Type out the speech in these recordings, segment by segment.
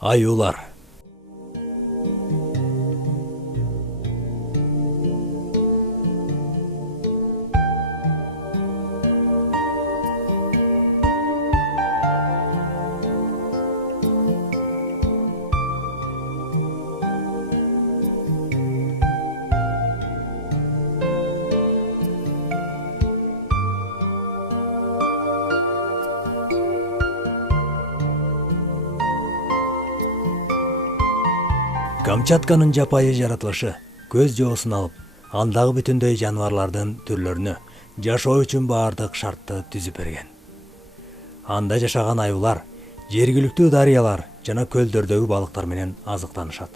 Аюулар. Камчатканын жапайы жаратылышы көз жоосун алып, андагы бүтүндөй жаныбарлардын түрлөрүнө жашоо үчүн баардык шартты түзүп берген. Анда жашаган аюулар жергиликтүү дарыялар жана көлдөрдөгү балыктар менен азыктанышат.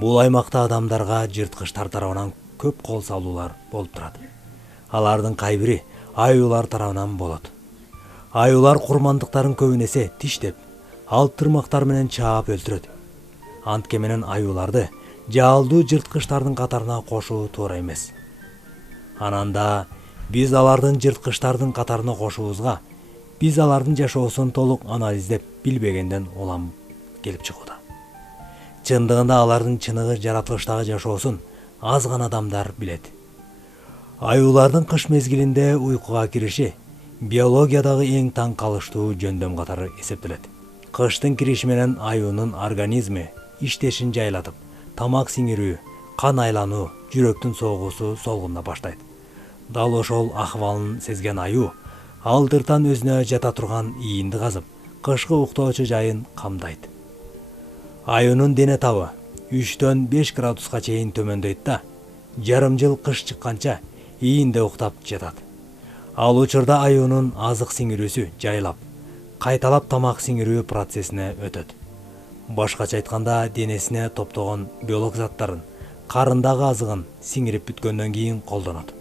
Бул аймакта адамдарга жырткычтар тарабынан көп кол салуулар болуп турат. Алардын кай бири аюулар тарабынан болот. Аюулар курмандыктарын көбүн эсе тиштеп, алып тырмактар менен чаап өлтүрөт. Антке менен аюуларды жаалдуу жырткычтардын катарына кошуу туура эмес. Ананда биз алардын жырткычтардын катарына кошуубузга биз алардын жашоосун толук анализдеп билбегенден улам келип чыгууда. Чындыгында алардын чыныгы жаратылыштагы жашоосун аз гана адамдар билет. Аюулардын кыш мезгилинде уйкуга кириши биологиядагы эң таң калыштуу жөндөм катары эсептелет. Кыштын кириши менен аюунун организми иштешин жайлатып, тамак сиңирүү, кан айлануу, жүрөктүн согуусу солгунда баштайт. Дал ошол акыбалын сезген аюу алдыртан өзүнө жата турган ийинди казып, кышкы уктоочу жайын камдайт. Аюунун дене табы 3-5 градуска чейин төмөндөйт да, жарым жыл кыш чыкканча ийинде уктап жатат. Ал учурда аюунун азык сиңирүүсү жайлап, кайталап тамак сиңирүү процессине өтөт. Башкача айтканда, денесине топтогон биолог заттарын, карындагы азыгын сиңирип бүткөндөн кийин колдонот.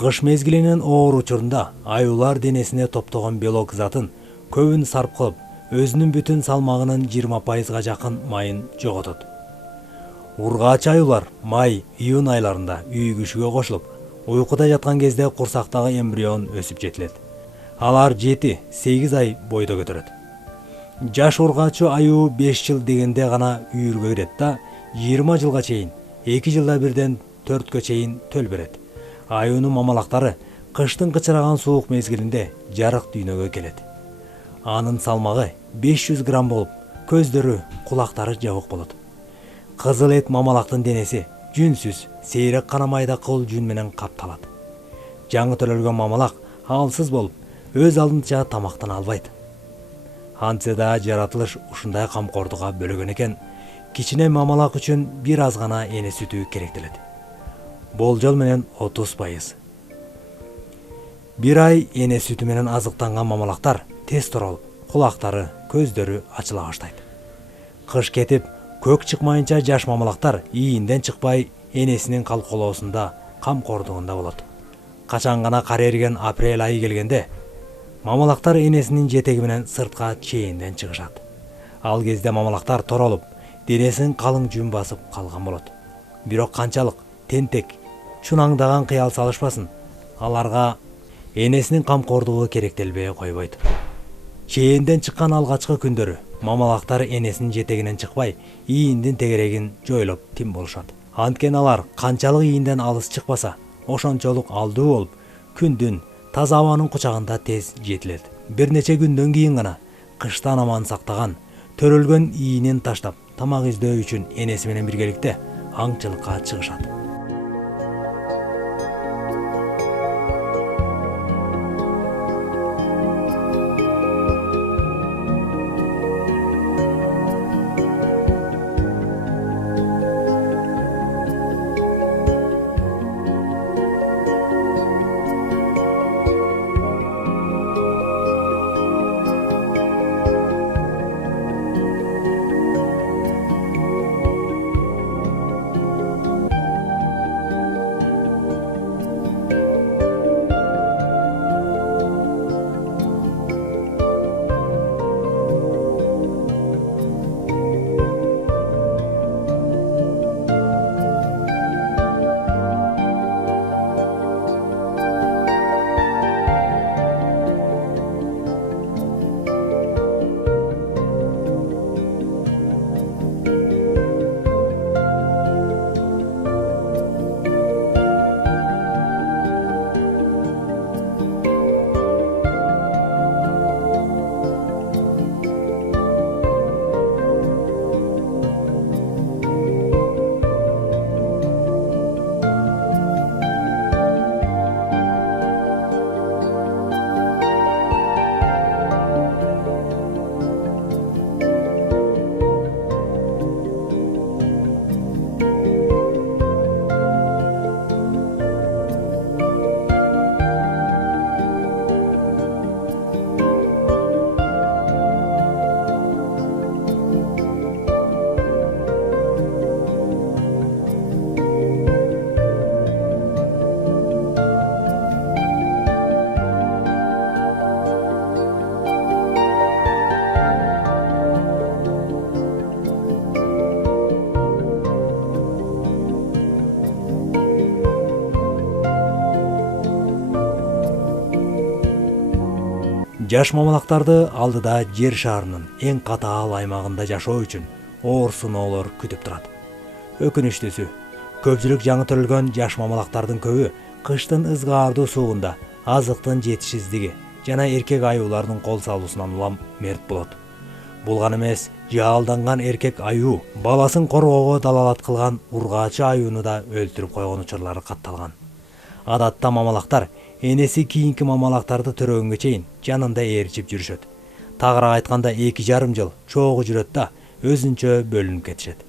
Кыш мезгилинин оор учурунда аюулар денесине топтогон биолог затын көбүн сарп кылып, өзүнүн бүтүн салмагынын 20%га жакын майын жоготот. Ургаач аюулар май-июнь айларында үйүгүшүгө кошулуп, уйкуда жаткан кезде курсактагы эмбрион өсүп жетилет. Алар 7-8 ай бойдо көтөрөт. Жаш ургаачу аюу 5 жыл дегенде гана үйүргө кирет да, 20 жылга чейин, 2 жылда бирден 4кө чейин төл берет. Аюунун мамалактары кыштын кычыраган суук мезгилинде жарык дүйнөгө келет. Анын салмагы 500 грамм болуп, көздөрү, кулактары жабык болот. Кызыл эт мамалактын денеси жүнсүз, сейрек гана майда кыл жүн менен капталат. Жаңы төрөлгөн мамалак алсыз болуп, өз алдынча тамактана албайт. Антсе да жаратылыш ушундай камкордукка бөлөгөн экен, кичине мамалак үчүн бир аз гана эне сүтү керектелет. Болжол менен 30%. Бир ай эне сүтү менен азыктанган мамалактар тез туралып, кулактары, көздөрү ачыла баштайт. Кыш кетип, көк чыкмайынча жаш мамалактар ийинден чыкпай, энесинин калколоосунда, камкордугунда болот. Качан гана кар эриген апрель айы келгенде, мамалактар энесинин жетеги менен сыртка чейинден чыгышат. Ал кезде мамалактар торолуп, денесин калың жүн басып калган болот. Бирок канчалык тентек, чунаңдаган кыял салышпасын, аларга энесинин камкордугу керектелбей койбойт. Чейинден чыккан алгачкы күндөрү мамалактар энесинин жетегинен чыкпай, ийиндин тегерегин жойлоп тим болушат. Анткени алар канчалык ийинден алыс чыкпаса, ошончолук алдуу болуп, күндүн таза абанын кучагында тез жетилет. Бир нече күндөн кийин гана кыштан аман сактаган, төрөлгөн ийинин таштап, тамак издөө үчүн энеси менен биргеликте аңчылыкка чыгышат. Жаш мамалактарды алдыда жер шарынын эң катаал аймагында жашоо үчүн оор сыноолор күтүп турат. Өкүнүчтүүсү, көпчүлүк жаңы төрөлгөн жаш мамалактардын көбү кыштын ызгаардуу суугунда азыктын жетишсиздиги жана эркек аюулардын кол салуусунан улам мерт болот. Бул гана эмес, жаалданган эркек аюу баласын коргоого далалат кылган ургаачы аюуну да өлтүрүп койгон учурлары катталган. Адатта мамалактар энеси кийинки мамалактарды төрөгөнгө чейин жанында ээрчип жүрүшөт. Тагыраак айтканда 2,5 жыл чогуу жүрөт да өзүнчө бөлүнүп кетишет.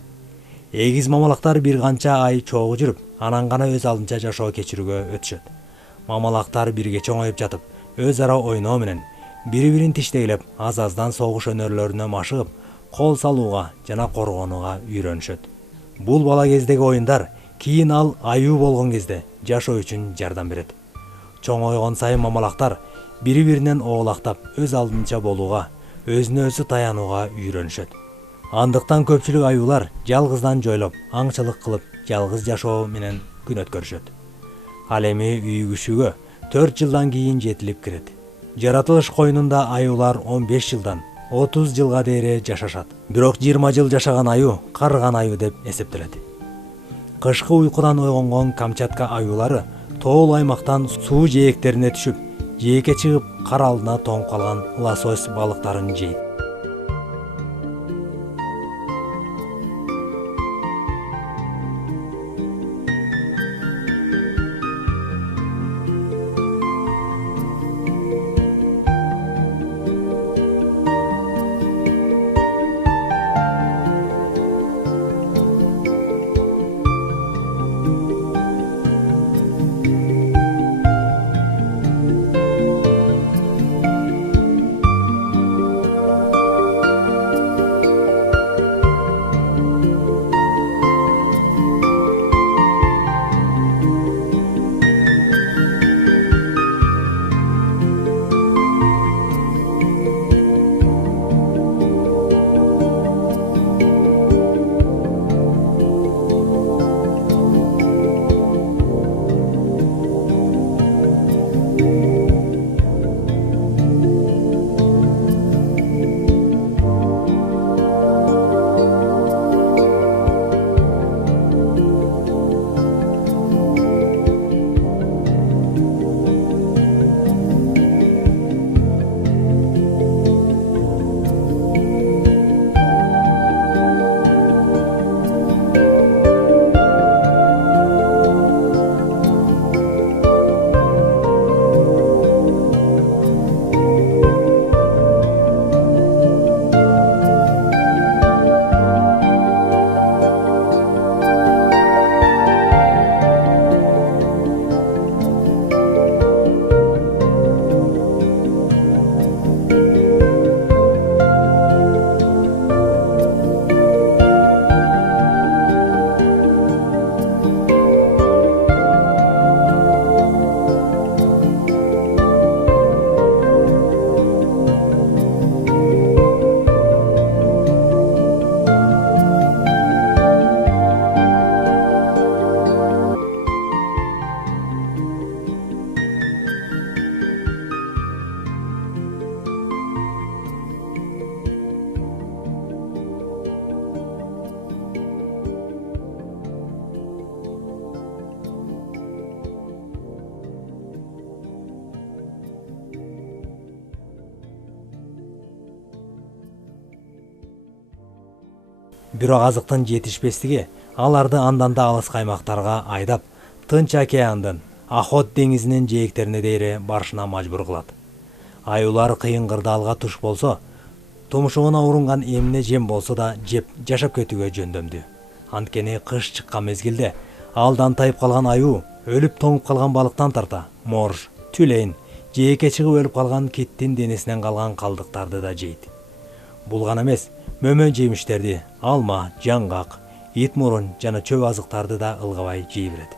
Эгиз мамалактар бир канча ай чогуу жүрүп, анан гана өз алдынча жашоо кечирүүгө өтүшөт. Мамалактар бирге чоңоюп жатып, өз ара ойноо менен, бири-бирин тиштейлеп, аз-аздан согуш өнөрлөрүнө машыгып, кол салууга жана коргонууга үйрөнүшөт. Бул бала кездеги оюндар кийин ал аюу болгон кезде жашоо үчүн жардам берет. Чоңойгон сайын мамалактар бири-биринен оолактап, өз алдынча болууга, өзүнө өзү таянууга үйрөнүшөт. Андыктан көпчүлүк аюулар жалгыздан жойлоп, аңчылык кылып, жалгыз жашоо менен күн өткөрүшөт. Ал эми үйгүшүүгө 4 жылдан кийин жетилип кирет. Жаратылыш коюнунда аюулар 15 жылдан 30 жылга дээре жашашат. Бирок 20 жыл жашаган аюу карыган аюу деп эсептелет. Кышкы уйкудан ойгонгон Камчатка аюулары тоол аймактан суу жээктерине түшүп, жээкке чыгып, кар алдына тоңуп калган лосось балыктарын жейт. Бирок азыктын жетишпестиги аларды андан да алыс аймактарга айдап, Тынч океандын, Охот деңизинин жээктерине дейре барышына мажбур кылат. Аюулар кыйын кырдаалга туш болсо, тумшугуна урунган эмне жем болсо да жеп жашап кетүүгө жөндөмдүү. Анткени кыш чыккан мезгилде алдан тайып калган аюу өлүп тоңуп калган балыктан тарта морж, түлейин, жээкке чыгып өлүп калган киттин денесинен калган калдыктарды да жейт. Бул гана эмес, мөмө жемиштерди, алма, жаңгак, ит мурун жана чөп азыктарды да ылгабай жей берет.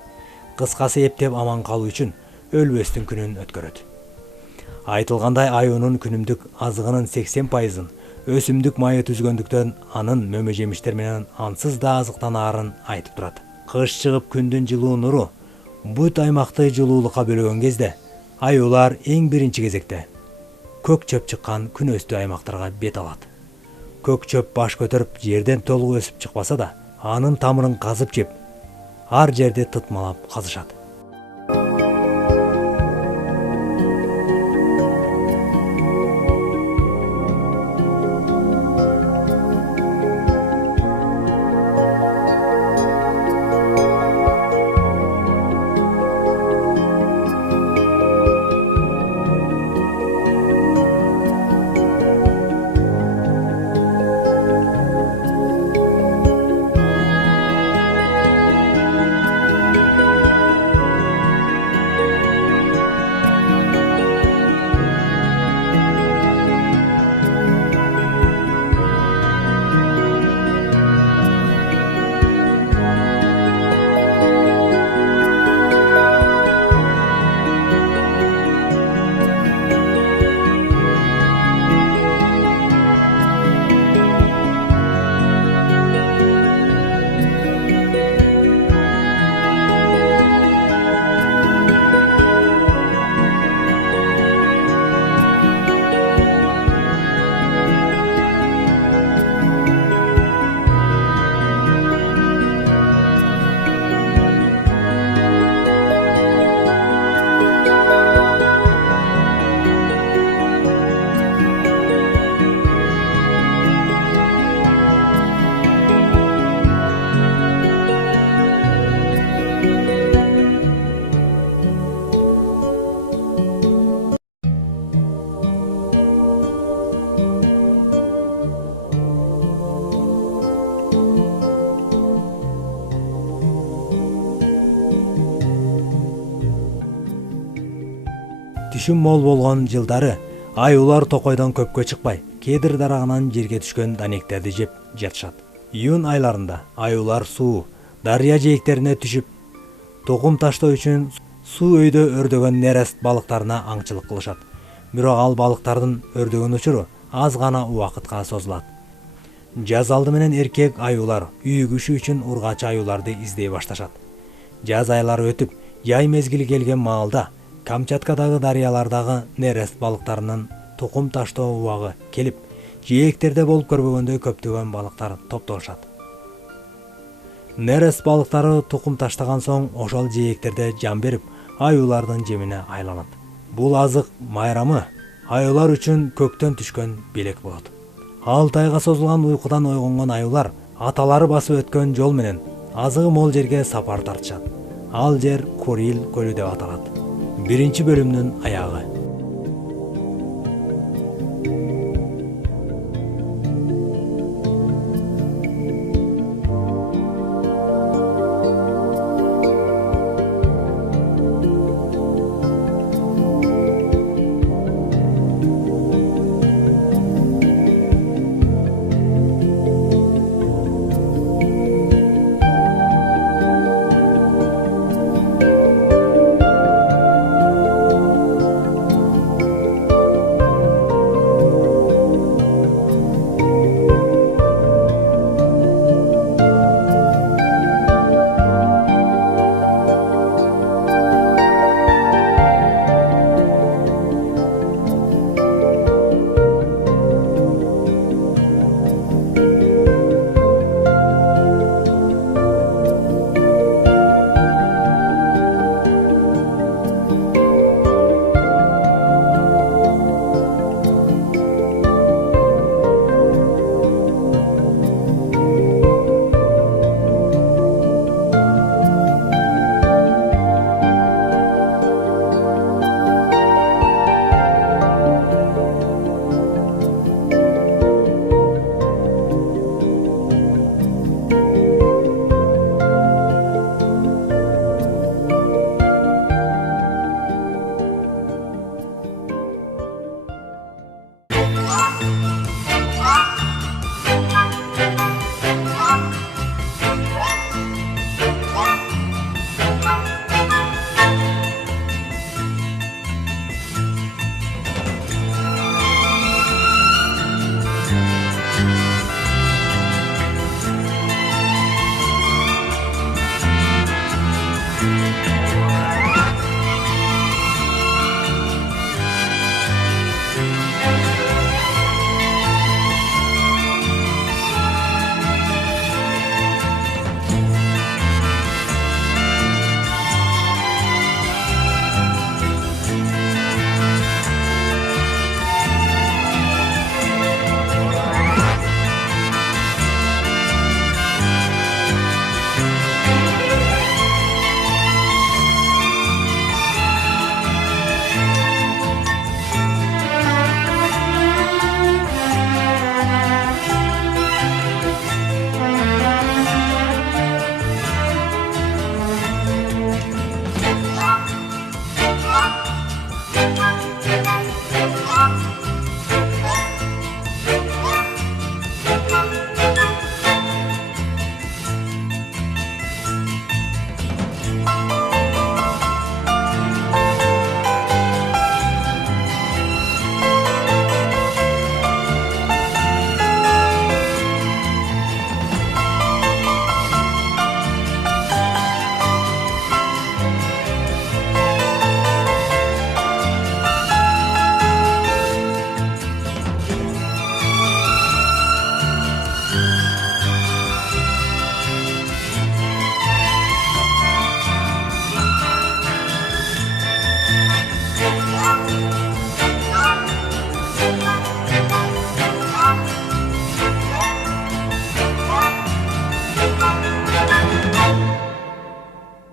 Кыскасы эптеп аман калуу үчүн өлбөстүн күнүн өткөрөт. Айтылгандай аюунун күнүмдүк азыгынын 80%-ын өсүмдүк майы түзгөндүктөн анын мөмө жемиштер менен ансыз да азыктанаарын айтып турат. Кыш чыгып күндүн жылуу нуру бүт аймакты жылуулукка бөлөгөн кезде аюулар эң биринчи кезекте көк чөп чыккан күнөстүү аймактарга бет алат. Көк чөп баш көтөрүп жерден толук өсүп чыкпаса да, анын тамырын казып жеп, ар жерди тытмалап казышат. Түшүм мол болгон жылдары аюулар токойдон көпкө чыкпай, кедир дарагынан жерге түшкөн данектерди жеп жатышат. Июнь айларында аюулар суу, дарыя жээктерине түшүп, токум таштоо үчүн суу өйдө өрдөгөн нерест балыктарына аңчылык кылышат. Бирок ал балыктардын өрдөгөн учуру аз гана убакытка созулат. Жаз алды менен эркек аюулар үйүгүшү үчүн ургач аюуларды издей башташат. Жаз айлары өтүп, яй мезгили келген маалда Камчаткадагы дарыялардагы нерест балыктарынын токум таштоо убагы келип, жээктерде болуп көрбөгөндөй көптөгөн балыктар топтошат. Нерест балыктары токум таштаган соң ошол жээктерде жан берип, аюулардын жемине айланат. Бул азык майрамы аюулар үчүн көктөн түшкөн белек болот. 6 айга созулган уйкудан ойгонгон аюулар аталары басып өткөн жол менен азыгы мол жерге сапар тартышат. Ал жер Курил көлү деп аталат. Биринчи бөлүмдүн аягы.